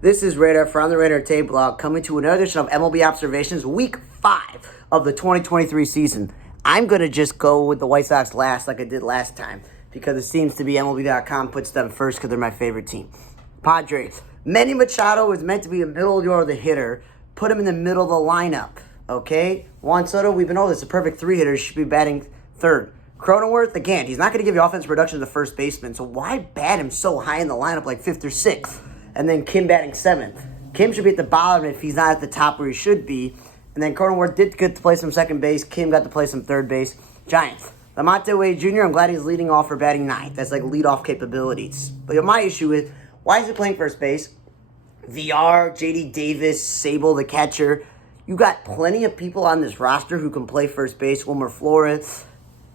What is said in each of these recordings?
This is Radar from the Radar Tape Blog coming to another edition of MLB Observations, Week 5 of the 2023 season. I'm going to just go with the White Sox last like I did last time because it seems to be MLB.com puts them first because they're my favorite team. Padres. Manny Machado is meant to be a middle of the hitter. Put him in the middle of the lineup, okay? Juan Soto, we've been over this, a perfect three-hitter, should be batting third. Cronenworth, again, he's not going to give you offensive production to the first baseman, so why bat him so high in the lineup like 5th or 6th? And then Kim batting 7th. Kim should be at the bottom if he's not at the top where he should be. And then Cronenworth did get to play some second base. Kim got to play some third base. Giants. Lamonte Wade Jr., I'm glad he's leading off for batting 9th. That's like leadoff capabilities. But my issue is, why is he playing first base? VR, JD Davis, Sable, the catcher. You got plenty of people on this roster who can play first base. Wilmer Flores.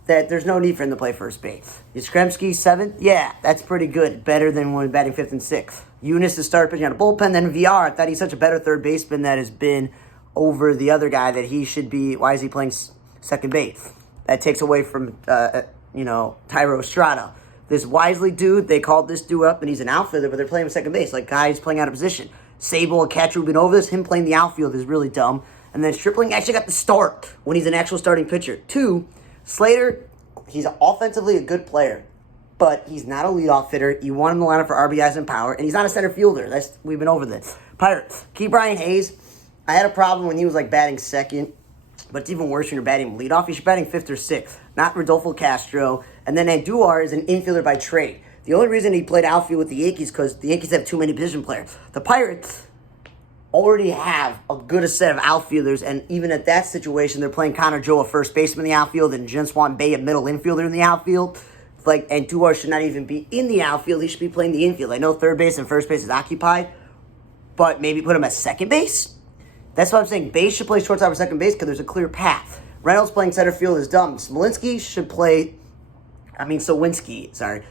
That there's no need for him to play first base. Yastrzemski, 7th? Yeah, that's pretty good. Better than when batting 5th and 6th. Eunice is started pitching on a bullpen. Then VR, I thought he's such a better third baseman that has been over the other guy that he should be. Why is he playing second base? That takes away from, Tyro Estrada. This Wisely dude, they called this dude up, and he's an outfielder, but they're playing him second base. Like, guys playing out of position. Sable, a catcher who've been over this, him playing the outfield is really dumb. And then Stripling actually got the start when he's an actual starting pitcher. 2, Slater, he's offensively a good player, but he's not a leadoff hitter. You want him to line up for RBIs and power, and he's not a center fielder. We've been over this. Pirates, Key Brian Hayes. I had a problem when he was like batting second, but it's even worse when you're batting leadoff. He should be batting 5th or 6th, not Rodolfo Castro. And then Andujar is an infielder by trade. The only reason he played outfield with the Yankees because the Yankees have too many position players. The Pirates already have a good set of outfielders, and even at that situation, they're playing Connor Joe, a first baseman in the outfield, and Jinswan Bay, a middle infielder in the outfield. And Duar should not even be in the outfield. He should be playing the infield. I know third base and first base is occupied, but maybe put him at second base. That's what I'm saying. Base should play shortstop or second base because there's a clear path. Reynolds playing center field is dumb. Smolinski should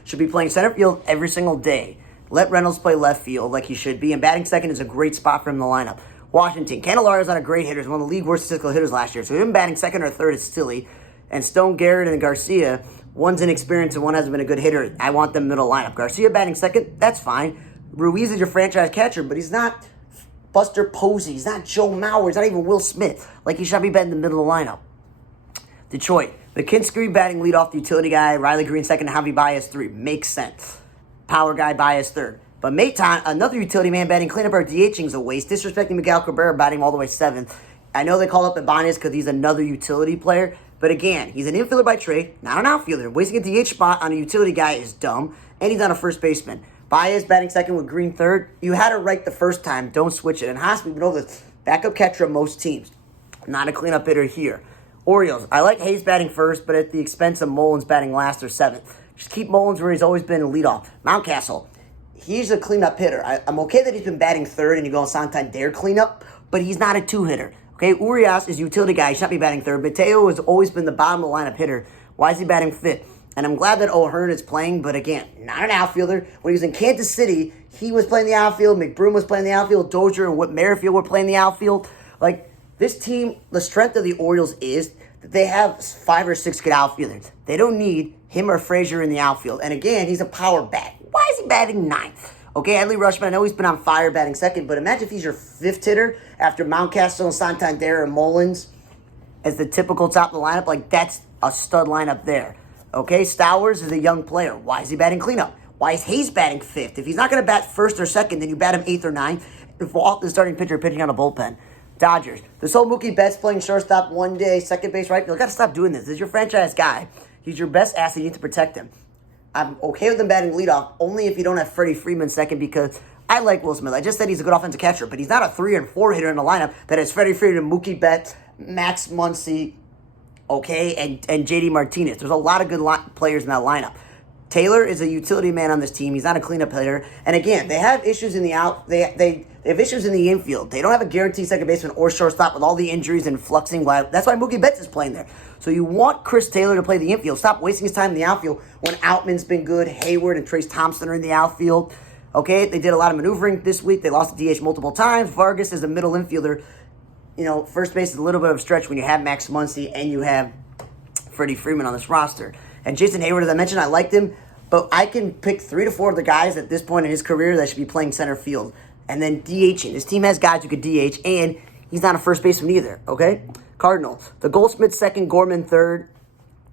should be playing center field every single day. Let Reynolds play left field like he should be, and batting second is a great spot for him in the lineup. Washington, Candelario's not a great hitter. He's one of the league worst statistical hitters last year, so him batting second or third is silly. And Stone, Garrett, and Garcia, one's inexperienced and one hasn't been a good hitter. I want them middle lineup. Garcia batting second, that's fine. Ruiz is your franchise catcher, but he's not Buster Posey. He's not Joe Mauer. He's not even Will Smith. Like, he should be batting in the middle of the lineup. Detroit, McKinstry batting leadoff, the utility guy. Riley Green second, Javi Baez 3. Makes sense. Power guy, Baez 3rd. But Maton, another utility man batting cleanup or DHing is a waste. Disrespecting Miguel Cabrera batting all the way 7th. I know they call up Ibanez because he's another utility player. But again, he's an infielder by trade, not an outfielder. Wasting a DH spot on a utility guy is dumb. And he's on a first baseman. Baez batting second with Green 3rd. You had it right the first time. Don't switch it. And Haas, we've been over this. Backup catcher of most teams. Not a cleanup hitter here. Orioles, I like Hayes batting first, but at the expense of Mullins batting last or 7th. Just keep Mullins where he's always been in leadoff. Mountcastle, he's a cleanup hitter. I'm okay that he's been batting 3rd and you go on Santander cleanup, but he's not a 2-hitter. Okay, Urias is a utility guy. He should not be batting 3rd. Mateo has always been the bottom of the lineup hitter. Why is he batting 5th? And I'm glad that O'Hearn is playing, but again, not an outfielder. When he was in Kansas City, he was playing the outfield. McBroom was playing the outfield. Dozier and Whit Merrifield were playing the outfield. Like, this team, the strength of the Orioles is that they have 5 or 6 good outfielders. They don't need him or Frazier in the outfield. And again, he's a power bat. Why is he batting 9th? Okay, Adley Rutschman, I know he's been on fire batting second, but imagine if he's your 5th hitter after Mountcastle and Santander and Mullins as the typical top of the lineup. Like, that's a stud lineup there. Okay, Stowers is a young player. Why is he batting cleanup? Why is Hayes batting 5th? If he's not going to bat 1st or 2nd, then you bat him 8th or 9th. If Walt, the starting pitcher, pitching on a bullpen. Dodgers. This whole Mookie Betts playing shortstop one day, second base, right field. Got to stop doing this. This is your franchise guy. He's your best asset. You need to protect him. I'm okay with him batting leadoff only if you don't have Freddie Freeman second because I like Will Smith. I just said he's a good offensive catcher, but he's not a 3 and 4 hitter in the lineup that has Freddie Freeman, Mookie Betts, Max Muncy, okay, and JD Martinez. There's a lot of good players in that lineup. Taylor is a utility man on this team. He's not a cleanup hitter. And again, they have issues in the They have issues in the infield. They don't have a guaranteed second baseman or shortstop with all the injuries and fluxing. That's why Mookie Betts is playing there. So you want Chris Taylor to play the infield. Stop wasting his time in the outfield when Outman's been good. Hayward and Trace Thompson are in the outfield. Okay, they did a lot of maneuvering this week. They lost the DH multiple times. Vargas is a middle infielder. You know, first base is a little bit of a stretch when you have Max Muncy and you have Freddie Freeman on this roster. And Jason Hayward, as I mentioned, I liked him. But I can pick 3 to 4 of the guys at this point in his career that should be playing center field. and then DHing. This team has guys who could DH, and he's not a first baseman either, okay? Cardinal. The Goldschmidt second, Gorman third.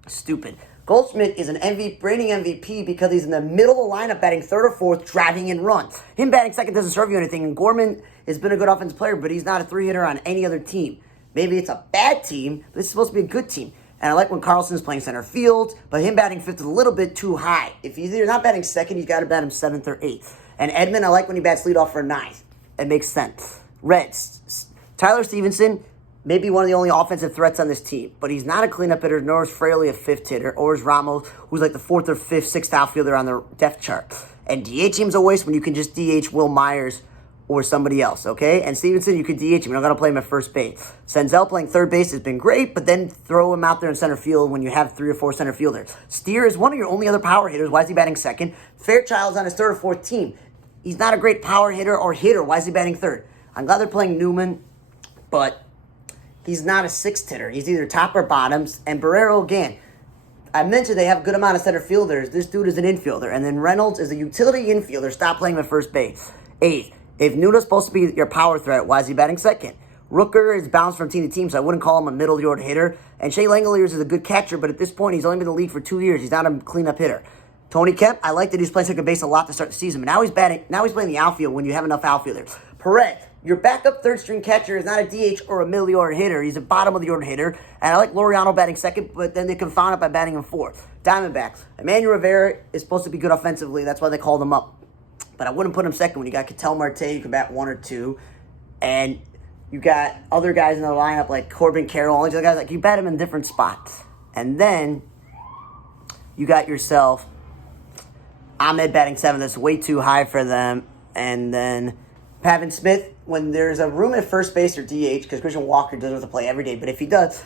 Stupid. Goldschmidt is an reigning MVP because he's in the middle of the lineup batting third or fourth, driving in runs. Him batting second doesn't serve you anything, and Gorman has been a good offensive player, but he's not a three-hitter on any other team. Maybe it's a bad team, but it's supposed to be a good team. And I like when Carlson's playing center field, but him batting fifth is a little bit too high. If he's either not batting second, he's got to bat him seventh or eighth. And Edman, I like when he bats leadoff for ninth. It makes sense. Reds. Tyler Stevenson may be one of the only offensive threats on this team, but he's not a cleanup hitter, nor is Fraley a fifth hitter, or is Ramos, who's like the fourth or fifth, sixth outfielder on the depth chart. And DH him's a waste when you can just DH Will Myers or somebody else, okay? And Stevenson, you could DH him. You're not going to play him at first base. Senzel playing third base has been great, but then throw him out there in center field when you have 3 or 4 center fielders. Steer is one of your only other power hitters. Why is he batting second? Fairchild's on his third or fourth team. He's not a great power hitter or hitter. Why is he batting third? I'm glad they're playing Newman, but he's not a sixth hitter. He's either top or bottoms. And Barrero, again, I mentioned they have a good amount of center fielders. This dude is an infielder. And then Reynolds is a utility infielder. Stop playing him at first base. 8th. If Nuna's supposed to be your power threat, why is he batting second? Rooker is bounced from team to team, so I wouldn't call him a middle-order hitter. And Shea Langoliers is a good catcher, but at this point, he's only been in the league for 2 years. He's not a cleanup hitter. Tony Kemp, I like that he's playing second base a lot to start the season, but now he's playing the outfield when you have enough outfielders. Perret, your backup third-string catcher is not a DH or a middle-order hitter. He's a bottom-of-the-order hitter. And I like Laureano batting second, but then they confound it by batting him fourth. Diamondbacks, Emmanuel Rivera is supposed to be good offensively. That's why they called him up. But I wouldn't put him second when you got Ketel Marte, you can bat 1 or 2. And you got other guys in the lineup like Corbin Carroll, all these other guys, like you bat him in different spots. And then you got yourself Ahmed batting 7th. That's way too high for them. And then Pavin Smith, when there's a room at first base or DH, because Christian Walker doesn't have to play every day, but if he does,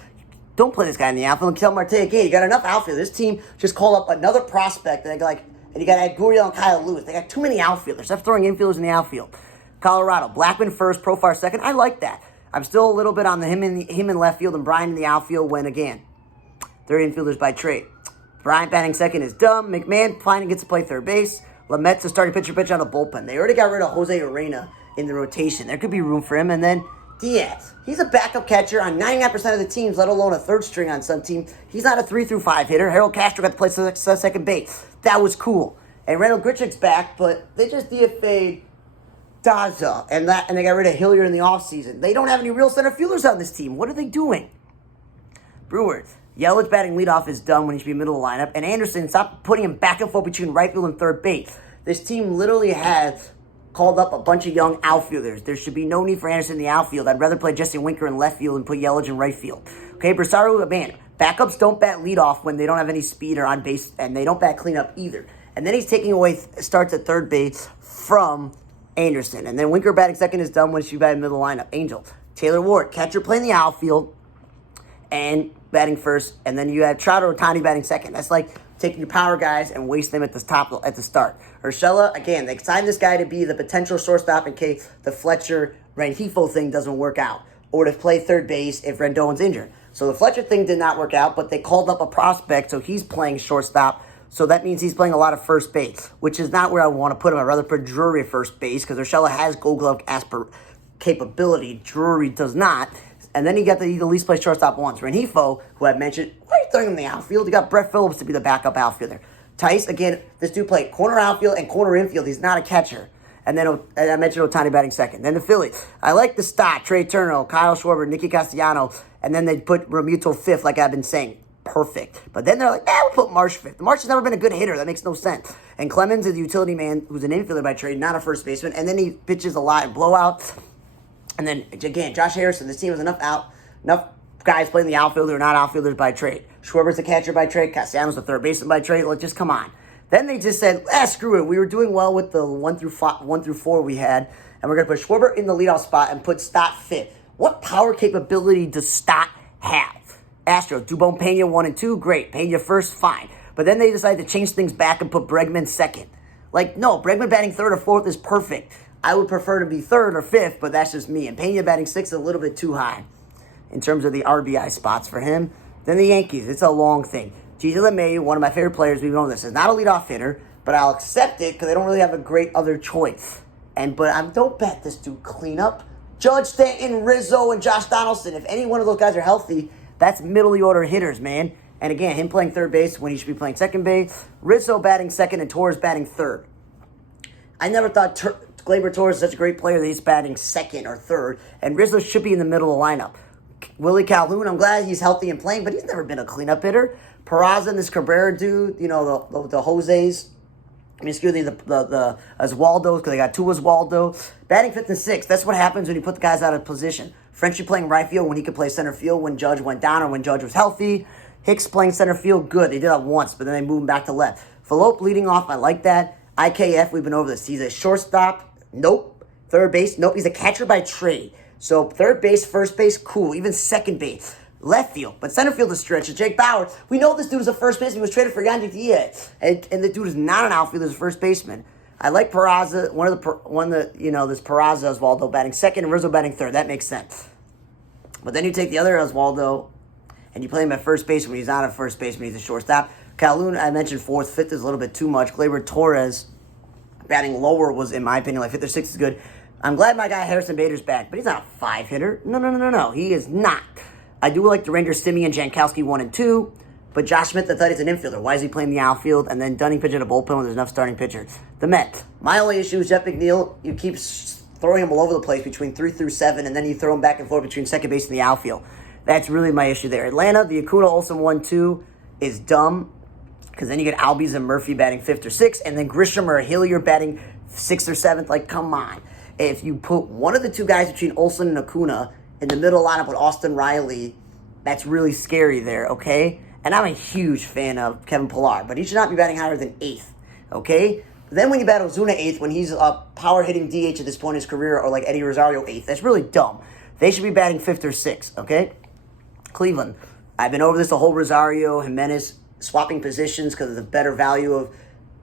don't play this guy in the outfield. And Ketel Marte, again, you got enough outfield. This team just called up another prospect, and you got Gurriel and Kyle Lewis. They got too many outfielders. Stop throwing infielders in the outfield. Colorado, Blackman first, Profar second. I like that. I'm still a little bit on him in left field and Bryant in the outfield when, again, they're infielders by trade. Bryant batting second is dumb. McMahon finally gets to play third base. Lamet's a starting pitch on the bullpen. They already got rid of Jose Arena in the rotation. There could be room for him. And then Diaz. He's a backup catcher on 99% of the teams, let alone a third string on some team. He's not a 3 through 5 hitter. Harold Castro got to play second base. That was cool. And Randall Grichuk's back, but they just DFA'd Daza, and they got rid of Hilliard in the offseason. They don't have any real center fielders on this team. What are they doing? Brewers. Yelich batting leadoff is dumb when he should be middle of the lineup. And Anderson, stop putting him back and forth between right field and third base. This team literally has called up a bunch of young outfielders. There should be no need for Anderson in the outfield. I'd rather play Jesse Winker in left field and put Yelich in right field. Okay, Brasaru, man, backups don't bat leadoff when they don't have any speed or on base, and they don't bat cleanup either. And then he's taking away starts at third base from Anderson. And then Winker batting second is dumb when she bat in the middle lineup. Angel. Taylor Ward, catcher playing the outfield and batting first. And then you have Trout or Ohtani batting second. That's like taking your power guys and waste them at the start. Urshela, again, they signed this guy to be the potential shortstop in case the Fletcher Rengifo thing doesn't work out, or to play third base if Rendon's injured. So the Fletcher thing did not work out, but they called up a prospect, so he's playing shortstop. So that means he's playing a lot of first base, which is not where I want to put him. I'd rather put Drury at first base because Urshela has Gold Glove capability. Drury does not. And then you got the least play shortstop once. Rengifo, who I mentioned, why are you throwing him in the outfield? You got Brett Phillips to be the backup outfielder. Tice, again, this dude played corner outfield and corner infield. He's not a catcher. And then I mentioned Ohtani batting second. Then the Phillies. I like the stock. Trey Turner, Kyle Schwarber, Nicky Castellano. And then they put Romuto fifth, like I've been saying. Perfect. But then they're like, we'll put Marsh fifth. Marsh has never been a good hitter. That makes no sense. And Clemens is a utility man who's an infielder by trade, not a first baseman. And then he pitches a lot in blowouts. And then, again, Josh Harrison. This team has enough guys playing the outfield who are not outfielders by trade. Schwarber's the catcher by trade. Castellanos the third baseman by trade. Like, just come on. Then they just said, screw it. We were doing well with the 1 through 4 we had, and we're going to put Schwarber in the leadoff spot and put Stott fifth. What power capability does Stott have? Astros, Dubon Pena 1 and 2, great. Pena first, fine. But then they decided to change things back and put Bregman second. Like, no, Bregman batting third or fourth is perfect. I would prefer to be third or fifth, but that's just me. And Pena batting sixth is a little bit too high in terms of the RBI spots for him. Then the Yankees, it's a long thing. Gigi LeMahieu, one of my favorite players, we know this, is not a leadoff hitter, but I'll accept it because they don't really have a great other choice. But don't bet this dude cleanup. Judge, Stanton, Rizzo, and Josh Donaldson. If any one of those guys are healthy, that's middle of the order hitters, man. And again, him playing third base when he should be playing second base. Rizzo batting second and Torres batting third. I never thought Gleyber Torres is such a great player that he's batting second or third. And Rizzo should be in the middle of the lineup. Willie Calhoun, I'm glad he's healthy and playing, but he's never been a cleanup hitter. Peraza and this Cabrera dude, the Jose's. The Oswaldo, because they got two Oswaldo. Batting fifth and sixth, that's what happens when you put the guys out of position. Frenchie playing right field when he could play center field when Judge went down or when Judge was healthy. Hicks playing center field, good. They did that once, but then they moved him back to left. Phillippe leading off, I like that. IKF, we've been over this. He's a shortstop, nope. Third base, nope. He's a catcher by trade. So third base, first base, cool. Even second base. Left field, but center field is stretched. Jake Bauer, we know this dude is a first baseman. He was traded for Yandy Diaz, and the dude is not an outfielder. He's a first baseman. I like Peraza. This Peraza Oswaldo batting second and Rizzo batting third. That makes sense. But then you take the other Oswaldo, and you play him at first base when he's not a first baseman. He's a shortstop. Calhoun, I mentioned fourth, fifth is a little bit too much. Gleyber Torres batting lower was, in my opinion, like fifth or sixth is good. I'm glad my guy Harrison Bader's back, but he's not a five hitter. No. He is not. I do like the Rangers, Simeon, Jankowski 1 and 2, but Josh Smith, I thought he's an infielder. Why is he playing the outfield? And then Dunning pitching a bullpen when there's enough starting pitchers. The Mets. My only issue is Jeff McNeil. You keep throwing him all over the place between 3 through 7, and then you throw him back and forth between second base and the outfield. That's really my issue there. Atlanta, the Acuna Olsen 1-2 is dumb, because then you get Albies and Murphy batting 5th or 6th, and then Grisham or Hillier batting 6th or 7th. Like, come on. If you put one of the two guys between Olsen and Acuna in the middle lineup with Austin Riley, that's really scary there, okay? And I'm a huge fan of Kevin Pillar, but he should not be batting higher than 8th, okay? But then when you bat Ozuna 8th, when he's a power-hitting DH at this point in his career, or like Eddie Rosario 8th, that's really dumb. They should be batting 5th or 6th, okay? Cleveland. I've been over this, the whole Rosario, Jimenez swapping positions because of the better value of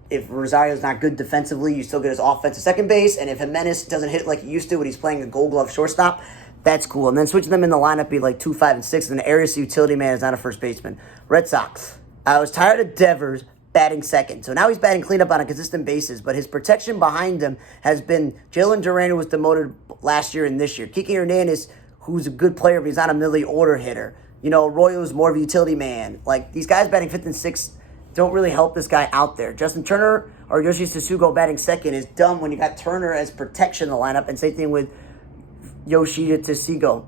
if Rosario's not good defensively, you still get his offense at second base, and if Jimenez doesn't hit like he used to when he's playing a Gold Glove shortstop, that's cool. And then switching them in the lineup, be like 2, 5, and 6. And Arias, the utility man, is not a first baseman. Red Sox. I was tired of Devers batting second. So now he's batting cleanup on a consistent basis. But his protection behind him has been Jalen Duran, who was demoted last year and this year. Kike Hernandez, who's a good player, but he's not a middle order hitter. Arroyo's more of a utility man. Like, these guys batting 5th and 6th don't really help this guy out there. Justin Turner or Yoshi Tsutsugo batting second is dumb when you got Turner as protection in the lineup. And same thing with Yoshida Shugo.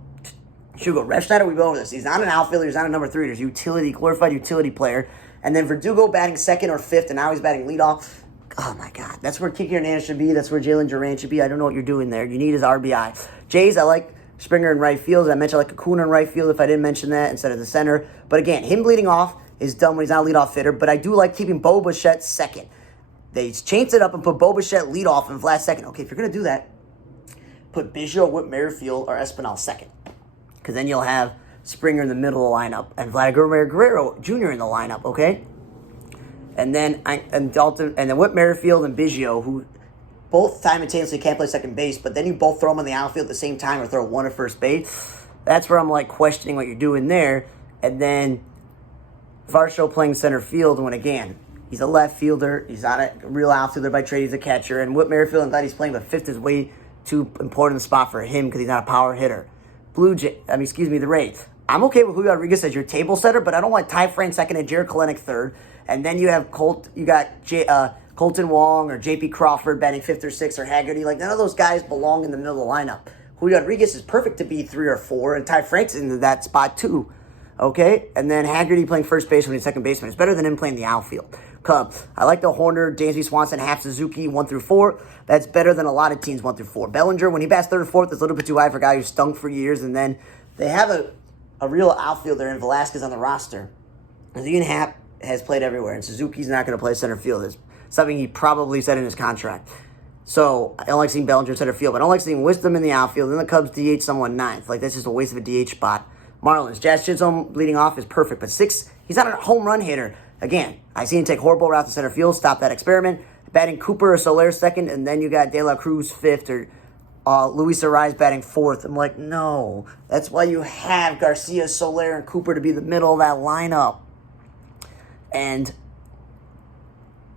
Rev Schneider, we've been over this. He's not an outfielder. He's not a number 3. He's a glorified utility player. And then Verdugo batting second or 5th, and now he's batting leadoff. Oh, my God. That's where Kike Hernandez should be. That's where Jalen Duran should be. I don't know what you're doing there. You need his RBI. Jays, I like Springer in right field. I mentioned I like Acuna in right field if I didn't mention that instead of the center. But again, him leading off is dumb when he's not a leadoff hitter. But I do like keeping Bo Bichette second. They changed it up and put Bo Bichette leadoff in last second. Okay, if you're going to do that, put Biggio, Whit Merrifield, or Espinal second. Because then you'll have Springer in the middle of the lineup and Vladimir Guerrero Jr. in the lineup, okay? And then Whit Merrifield and Biggio, who both simultaneously can't play second base, but then you both throw them in the outfield at the same time or throw one at first base. That's where I'm like questioning what you're doing there. And then Varsho playing center field when, again, he's a left fielder. He's not a real outfielder by trade. He's a catcher. And Whit Merrifield, I'm glad he's playing, but 5th is way too important spot for him because he's not a power hitter. The Rays. I'm okay with Julio Rodriguez as your table setter, but I don't want Ty France second and Jared Kelenic third. And then you have Colton Wong or J.P. Crawford batting 5th or 6th or Haggerty. Like, none of those guys belong in the middle of the lineup. Julio Rodriguez is perfect to be 3 or 4, and Ty France into that spot too. Okay? And then Haggerty playing first base when he's second baseman. It's better than him playing the outfield. Cubs. I like the Horner, Dansby Swanson, Half Suzuki, 1 through 4. That's better than a lot of teams 1 through 4. Bellinger, when he bats 3rd or 4th, is a little bit too high for a guy who stunk for years. And then they have a real outfielder in Velasquez on the roster. Ian Happ has played everywhere, and Suzuki's not going to play center field. It's something he probably said in his contract. So I don't like seeing Bellinger center field, but I don't like seeing Wisdom in the outfield. Then the Cubs DH someone 9th. Like, that's just a waste of a DH spot. Marlins, Jazz Chisholm leading off is perfect, but 6, he's not a home run hitter. Again, I see him take horrible routes to center field. Stop that experiment. Batting Cooper or Soler second, and then you got De La Cruz 5th or Luis Ariz batting 4th. I'm like, no. That's why you have Garcia, Soler, and Cooper to be the middle of that lineup. And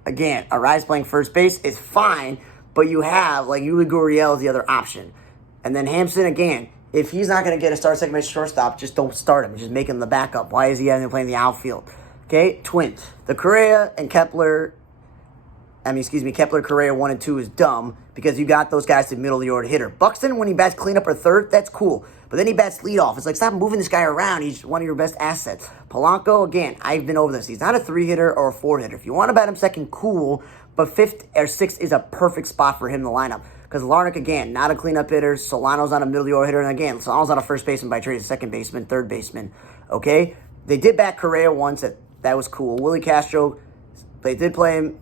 again, Ariz playing first base is fine, But you have, like, Yuli Gurriel is the other option. And then Hampson, again, if he's not going to get a start second base shortstop, just don't start him. Just make him the backup. Why is he having to play in the outfield? Okay, Twins. The Correa and Kepler, Kepler, Correa 1 and 2 is dumb because you got those guys to middle of the order hitter. Buxton, when he bats cleanup or third, that's cool. But then he bats leadoff. It's like, stop moving this guy around. He's one of your best assets. Polanco, again, I've been over this. He's not a 3-hitter or a 4-hitter. If you want to bat him second, cool. But 5th or 6th is a perfect spot for him in the lineup. Because Larnach, again, not a cleanup hitter. Solano's not a middle of the order hitter. And again, Solano's not a first baseman by trade. Second baseman, third baseman. Okay? They did bat Correa once. That was cool. Willie Castro, they did play him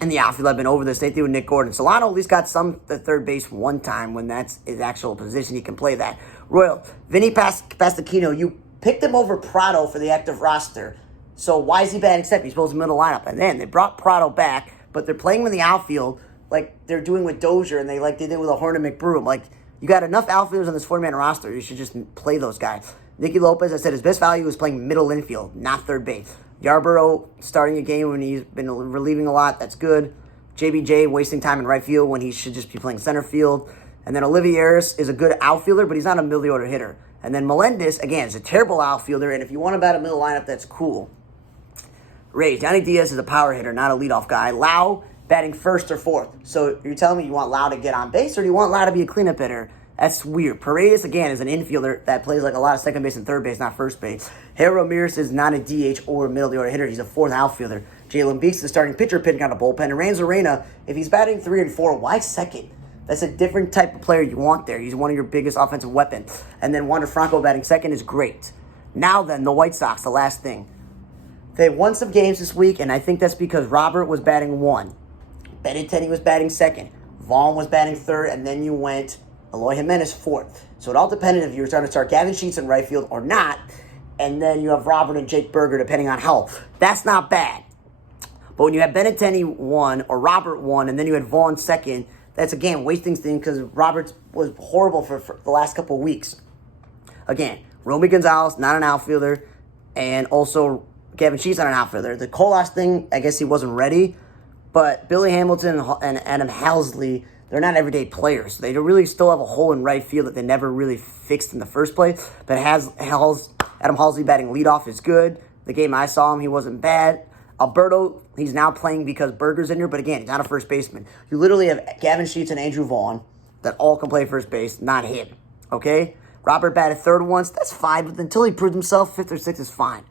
in the outfield. I've been over this. They did with Nick Gordon. Solano at least got some at third base one time when that's his actual position. He can play that. Royal, Vinny Pasquantino, you picked him over Prado for the active roster. So why is he batting second? He's supposed to middle lineup. And then they brought Prado back, but they're playing him in the outfield like they're doing with Dozier and they did with a Horner McBroom. Like, you got enough outfielders on this 4-man roster. You should just play those guys. Nicky Lopez, I said his best value was playing middle infield, not third base. Yarborough starting a game when he's been relieving a lot. That's good. JBJ wasting time in right field when he should just be playing center field. And then Olivieris is a good outfielder, but he's not a middle order hitter. And then Melendez, again, is a terrible outfielder. And if you want to bat a middle lineup, that's cool. Rays, Johnny Diaz is a power hitter, not a leadoff guy. Lau batting first or fourth. So you're telling me you want Lau to get on base, or do you want Lau to be a cleanup hitter? That's weird. Paredes, again, is an infielder that plays like a lot of second base and third base, not first base. Harold Ramirez is not a DH or a middle order hitter. He's a fourth outfielder. Jalen Beeks is the starting pitcher, pitching on a bullpen. And Ranz Arena, if he's batting 3 and 4, why second? That's a different type of player you want there. He's one of your biggest offensive weapons. And then Wander Franco batting second is great. Now then, the White Sox, the last thing. They won some games this week, and I think that's because Robert was batting 1. Benintendi was batting second. Vaughn was batting third, and then you went Eloy Jimenez 4th. So it all depended if you were trying to start Gavin Sheets in right field or not. And then you have Robert and Jake Berger depending on health. That's not bad. But when you have Benintendi 1 or Robert 1 and then you had Vaughn second, that's, again, wasting things because Roberts was horrible for the last couple of weeks. Again, Romy Gonzalez, not an outfielder. And also Gavin Sheets, not an outfielder. The Colas thing, I guess he wasn't ready. But Billy Hamilton and Adam Halsley, they're not everyday players. They really still have a hole in right field that they never really fixed in the first place. But Adam Halsley batting leadoff is good. The game I saw him, he wasn't bad. Alberto, he's now playing because Berger's in here. But again, he's not a first baseman. You literally have Gavin Sheets and Andrew Vaughn that all can play first base, not him. Okay? Robert batted third once. That's fine. But until he proved himself, 5th or 6th is fine.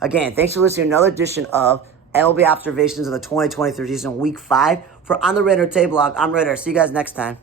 Again, thanks for listening to another edition of MLB Observations of the 2023 season, Week 5. For On the Radar Table Blog, I'm Radar. See you guys next time.